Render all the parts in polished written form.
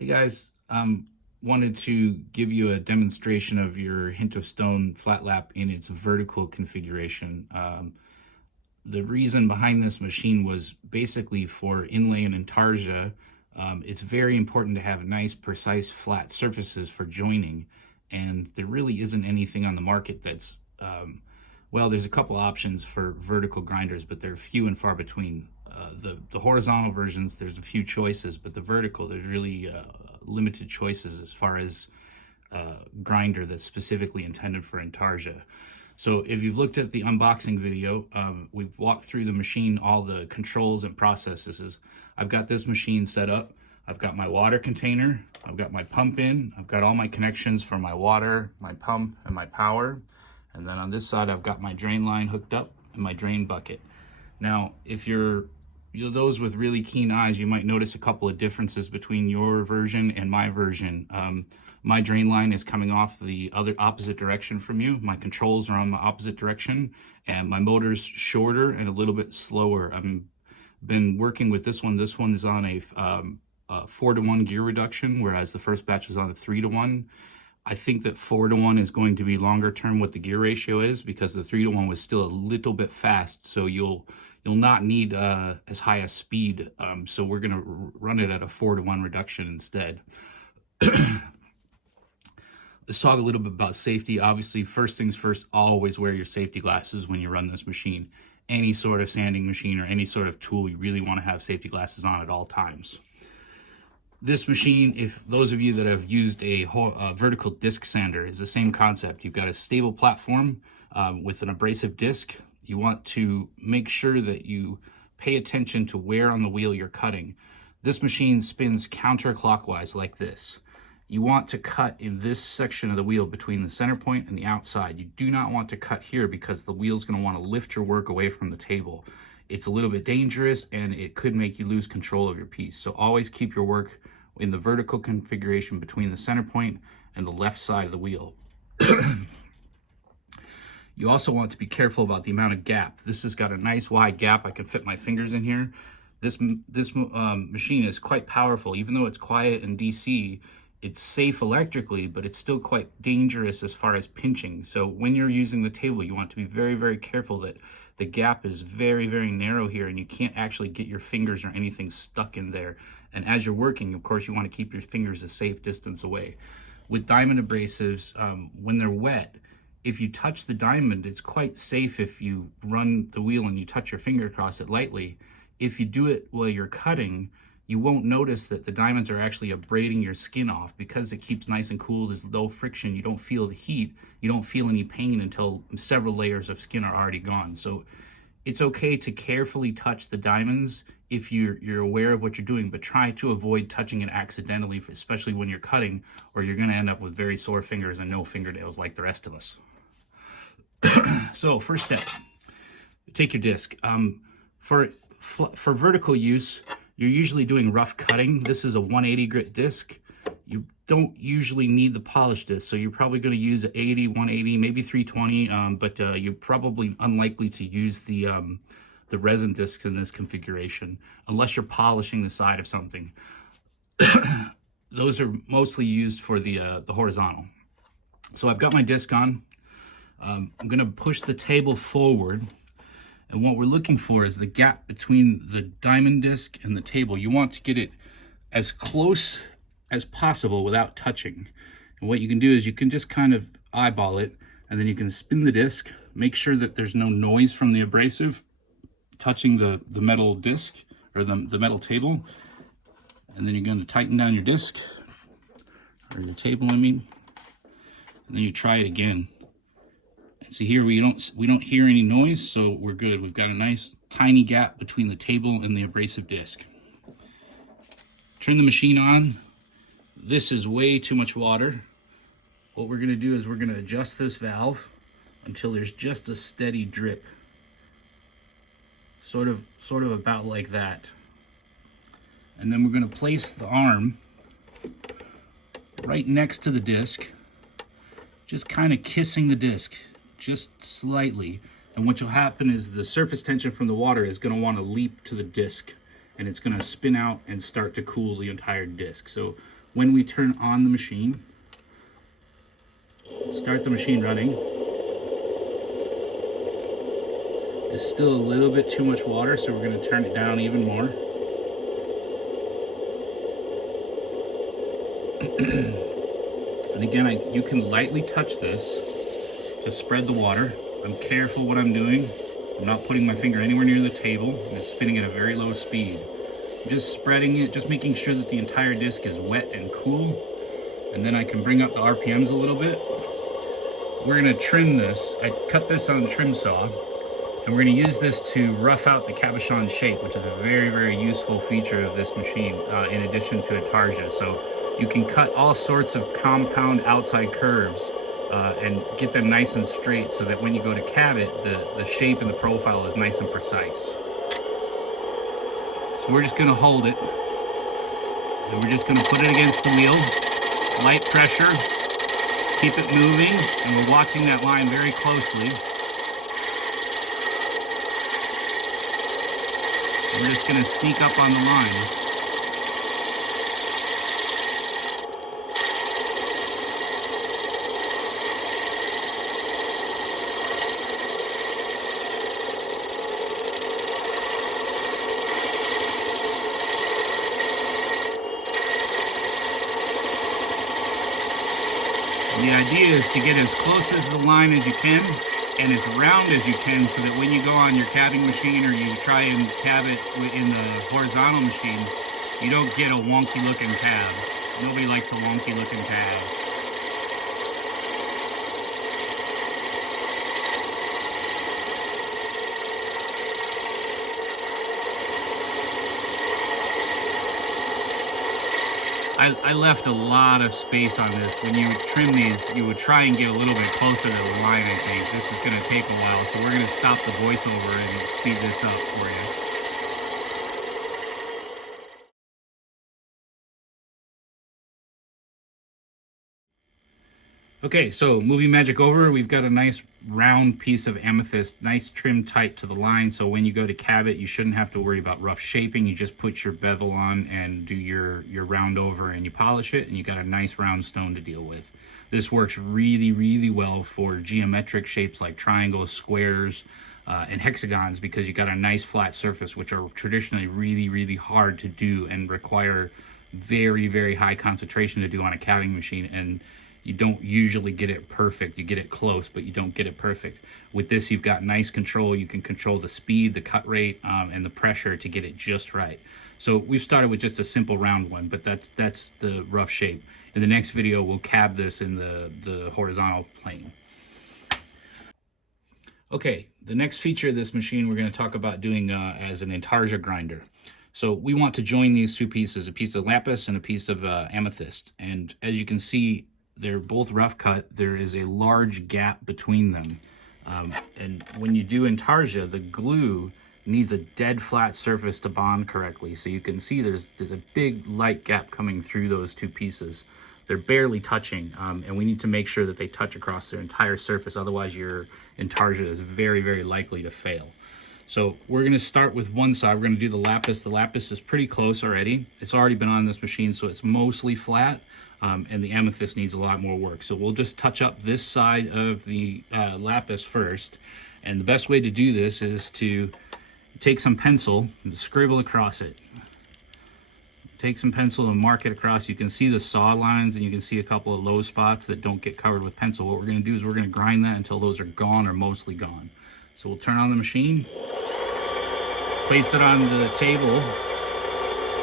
Hey guys, wanted to give you a demonstration of your Hint of Stone flat lap in its vertical configuration. The reason behind this machine was basically for inlay and intarsia. It's very important to have nice, precise, flat surfaces for joining, and there really isn't anything on the market that's, well, there's a couple options for vertical grinders, but they're few and far between. The horizontal versions, there's a few choices, but the vertical, there's really limited choices as far as grinder that's specifically intended for intarsia. So if you've looked at the unboxing video, we've walked through the machine, all the controls and processes. I've got this machine set up. I've got my water container. I've got my pump in. I've got all my connections for my water, my pump, and my power. And then on this side, I've got my drain line hooked up and my drain bucket. Now, if you're those with really keen eyes, you might notice a couple of differences between your version and my version. My drain line is coming off the opposite direction from you. My controls are on the opposite direction, and my motor's shorter and a little bit slower. I've been working with this one. This one is on a 4-to-1 gear reduction, whereas the first batch was on a 3-to-1. I think that 4-to-1 is going to be longer term what the gear ratio is, because the 3-to-1 was still a little bit fast, so you'll not need as high a speed. So we're going to run it at a 4-to-1 reduction instead. Let's talk a little bit about safety. Obviously, first things first, always wear your safety glasses when you run this machine. Any sort of sanding machine or any sort of tool, you really want to have safety glasses on at all times. This machine, if those of you that have used a vertical disc sander, is the same concept. You've got a stable platform with an abrasive disc. You want to make sure that you pay attention to where on the wheel you're cutting. This machine spins counterclockwise like this. You want to cut in this section of the wheel between the center point and the outside. You do not want to cut here, because the wheel's going to want to lift your work away from the table. It's a little bit dangerous, and it could make you lose control of your piece. So always keep your work in the vertical configuration between the center point and the left side of the wheel. You also want to be careful about the amount of gap. This has got a nice wide gap. I can fit my fingers in here. This machine is quite powerful. Even though it's quiet and DC, it's safe electrically, but it's still quite dangerous as far as pinching. So when you're using the table, you want to be very, very careful that the gap is very, very narrow here, and you can't actually get your fingers or anything stuck in there. And as you're working, of course, you want to keep your fingers a safe distance away. With diamond abrasives, when they're wet, if you touch the diamond, it's quite safe if you run the wheel and you touch your finger across it lightly. If you do it while you're cutting, you won't notice that the diamonds are actually abrading your skin off, because it keeps nice and cool. There's low friction. You don't feel the heat. You don't feel any pain until several layers of skin are already gone. So it's okay to carefully touch the diamonds if you're aware of what you're doing, but try to avoid touching it accidentally, especially when you're cutting, or you're going to end up with very sore fingers and no fingernails like the rest of us. So first step, take your disc. For vertical use, you're usually doing rough cutting. This is a 180 grit disc. You don't usually need the polished disc, so you're probably going to use 80, 180, maybe 320, but you're probably unlikely to use the resin discs in this configuration unless you're polishing the side of something. Those are mostly used for the horizontal. So I've got my disc on. I'm going to push the table forward, and what we're looking for is the gap between the diamond disc and the table. You want to get it as close as possible without touching. And what you can do is you can just kind of eyeball it, and then you can spin the disc, make sure that there's no noise from the abrasive touching the metal disc, or the metal table. And then you're going to tighten down your disc, or your table, I mean, and then you try it again. And see here, we don't hear any noise, so we're good. We've got a nice tiny gap between the table and the abrasive disc. Turn the machine on. This is way too much water. What we're going to do is we're going to adjust this valve until there's just a steady drip. Sort of about like that. And then we're going to place the arm right next to the disc, just kind of kissing the disc, just slightly. And what will happen is the surface tension from the water is going to want to leap to the disc, and it's going to spin out and start to cool the entire disc. So When we turn on the machine, start the machine running, it's still a little bit too much water, so we're going to turn it down even more. And again, you can lightly touch this to spread the water. I'm careful what I'm doing. I'm not putting my finger anywhere near the table. I'm just spinning at a very low speed. I'm just spreading it, just making sure that the entire disc is wet and cool. And then I can bring up the RPMs a little bit. We're gonna trim this. I cut this on a trim saw, and we're gonna use this to rough out the cabochon shape, which is a very, very useful feature of this machine, in addition to Intarsia. So you can cut all sorts of compound outside curves and get them nice and straight, so that when you go to cab it, the shape and the profile is nice and precise. So we're just gonna hold it, and we're just gonna put it against the wheel, light pressure, keep it moving, and we're watching that line very closely. We're just gonna sneak up on the line. The idea is to get as close as the line as you can and as round as you can, so that when you go on your cabbing machine or you try and cab it in the horizontal machine, you don't get a wonky looking cab. Nobody likes a wonky looking cab. I left a lot of space on this. When you trim these, you would try and get a little bit closer to the line, I think. This is going to take a while, so we're going to stop the voiceover and speed this up for you. Okay, so moving magic over, we've got a nice round piece of amethyst, nice trim tight to the line, so when you go to cab it, you shouldn't have to worry about rough shaping. You just put your bevel on and do your round over, and you polish it, and you got a nice round stone to deal with. This works really, really well for geometric shapes like triangles, squares, and hexagons, because you got a nice flat surface, which are traditionally really, really hard to do and require very, very high concentration to do on a cabbing machine, and you don't usually get it perfect. You get it close, but you don't get it perfect. With this, you've got nice control. You can control the speed, the cut rate, and the pressure to get it just right. So we've started with just a simple round one, but that's the rough shape. In the next video, we'll cab this in the horizontal plane. Okay, the next feature of this machine we're going to talk about doing as an Intarsia grinder. So we want to join these two pieces, a piece of lapis and a piece of amethyst. And as you can see, they're both rough cut. There is a large gap between them. And when you do Intarsia, the glue needs a dead flat surface to bond correctly. So you can see there's a big light gap coming through those two pieces. They're barely touching, and we need to make sure that they touch across their entire surface. Otherwise, your Intarsia is very, very likely to fail. So we're gonna start with one side. We're gonna do the lapis. The lapis is pretty close already. It's already been on this machine, so it's mostly flat. And the amethyst needs a lot more work. So we'll just touch up this side of the lapis first. And the best way to do this is to take some pencil and scribble across it. Take some pencil and mark it across. You can see the saw lines, and you can see a couple of low spots that don't get covered with pencil. What we're gonna do is we're gonna grind that until those are gone or mostly gone. So we'll turn on the machine, place it on the table.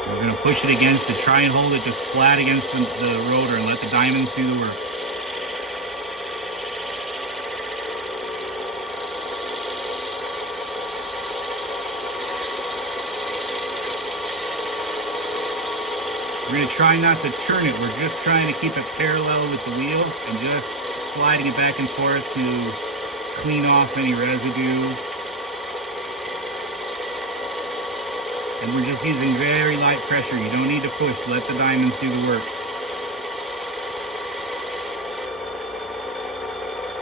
We're going to push it against it, try and hold it just flat against the rotor and let the diamonds do the work. We're going to try not to turn it. We're just trying to keep it parallel with the wheel and just sliding it back and forth to clean off any residue. And we're just using very light pressure. You don't need to push. Let the diamonds do the work.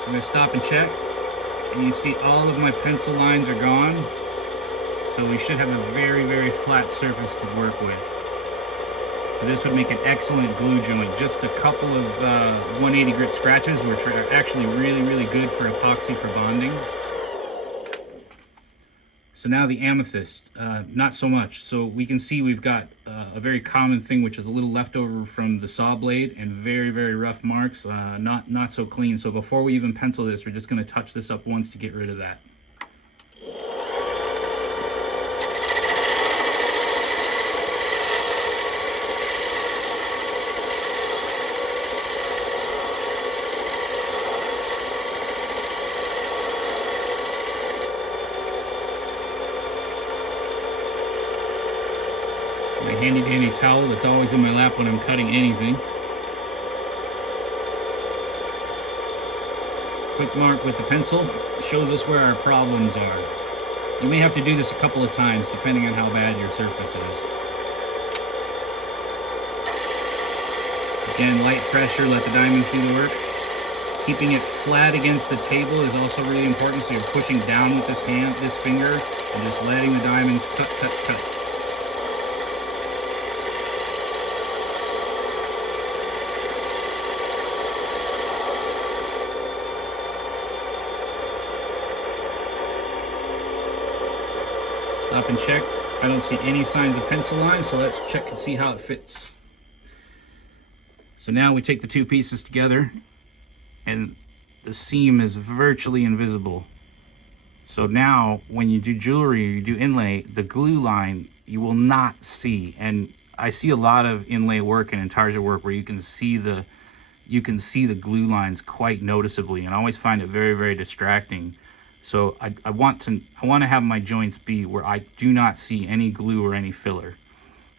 I'm going to stop and check. And you see all of my pencil lines are gone. So we should have a very, very flat surface to work with. So So this would make an excellent glue joint. Just a couple of 180 grit scratches, which are actually really good for epoxy for bonding. So now the amethyst, not so much. So we can see we've got a very common thing, which is a little leftover from the saw blade and very rough marks, not so clean. So before we even pencil this, we're just going to touch this up once to get rid of that. My handy dandy towel that's always in my lap when I'm cutting anything. Quick mark with the pencil shows us where our problems are. You may have to do this a couple of times depending on how bad your surface is. Again, light pressure, let the diamonds do the work. Keeping it flat against the table is also really important, so you're pushing down with this finger, and just letting the diamonds cut. Stop and check. I don't see any signs of pencil lines, so let's check and see how it fits. So now we take the two pieces together, and the seam is virtually invisible. So now when you do jewelry, you do inlay, the glue line you will not see. And I see a lot of inlay work and intarsia work where you can see the glue lines quite noticeably, and I always find it very distracting. So I want to have my joints be where I do not see any glue or any filler.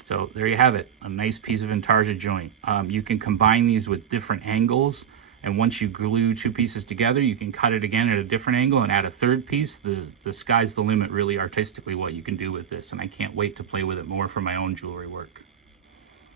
So there you have it, a nice piece of intarsia joint. You can combine these with different angles, and once you glue two pieces together, you can cut it again at a different angle and add a third piece. The sky's the limit, really, artistically, what you can do with this, and I can't wait to play with it more for my own jewelry work.